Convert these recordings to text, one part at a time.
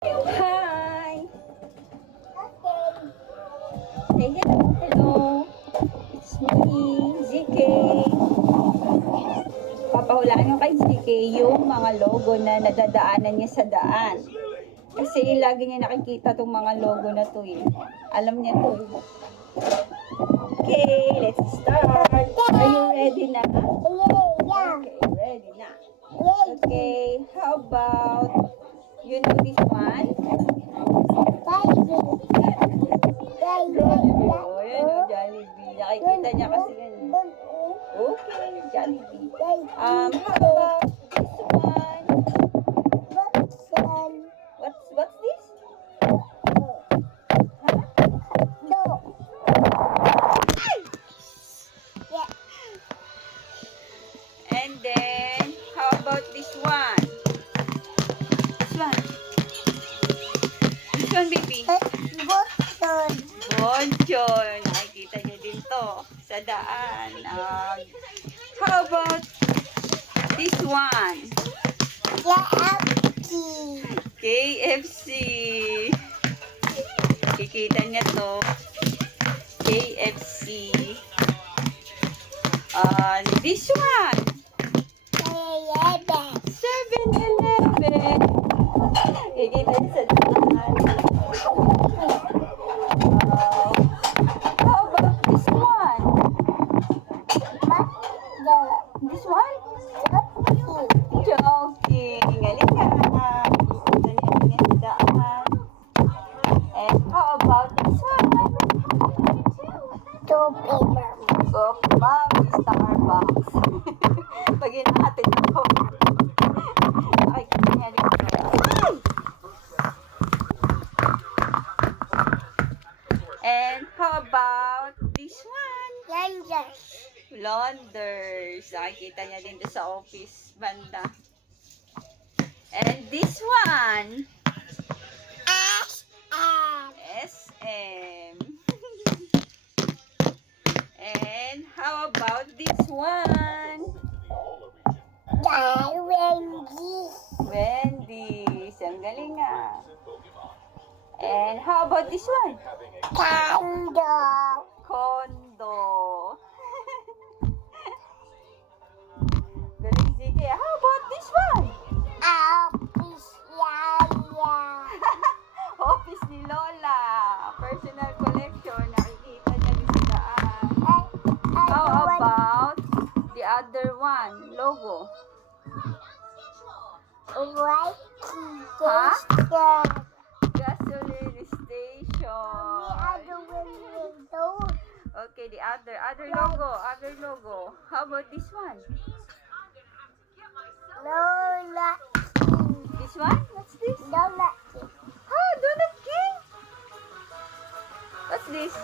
Hi! Say hello, hello. It's me, ZK. Papahulaan ko kay ZK yung mga logo na nadadaanan niya sa daan. Kasi lagi niya nakikita tong mga logo na to eh. Alam niya to eh. Okay, let's start. Are you ready na? Okay, ready na. Okay, how about, you know this one? Oh, yan o, Jollibee. Nakikita niya kasi yan. Okay, Jollibee. How about this one? What's this? And then, how about this one? This one. This one, baby. Bonchon. Nakikita niyo din to sa daan. How about this one? KFC. Kikita niya to. KFC. This one. 7-Eleven. Kikita niya sa daan. How about this one? This one? Joking. Galing ka. Kikita niya sa daan. And how about this one? Go, Mommy, Starbucks. Pag inahatid ako. Nakikita niya dito. And how about this one? Launders. Nakikita niya din sa office banda. And this one? SM. And how about this one? Wendy's. Ang galing ah. And how about this one? Condo. Galing sige. How about this one? Office ni Lola. Personal collection. Nakikita niya din sa daan. How about the other one? Logo. Gasoline station. Okay, the other logo. How about this one? This one? What's this? Donut King. What's this?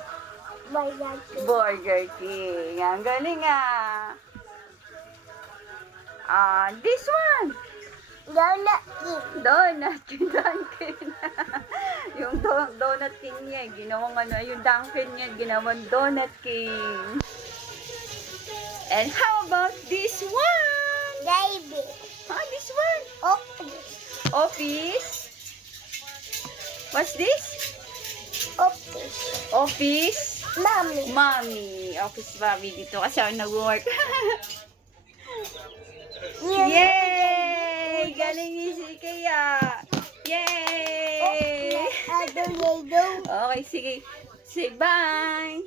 Burger King. Ang galing ah. This one. Donut King. Dunkin. Yung Donut King niya, ginawang yung Dunkin niya, ginawang Donut King. And how about this one? This one? Office. What's this? Office. Mommy. Office mommy dito kasi ako nag-work. Yay! Galing easy kaya. Yay! Okay, sige. Say bye.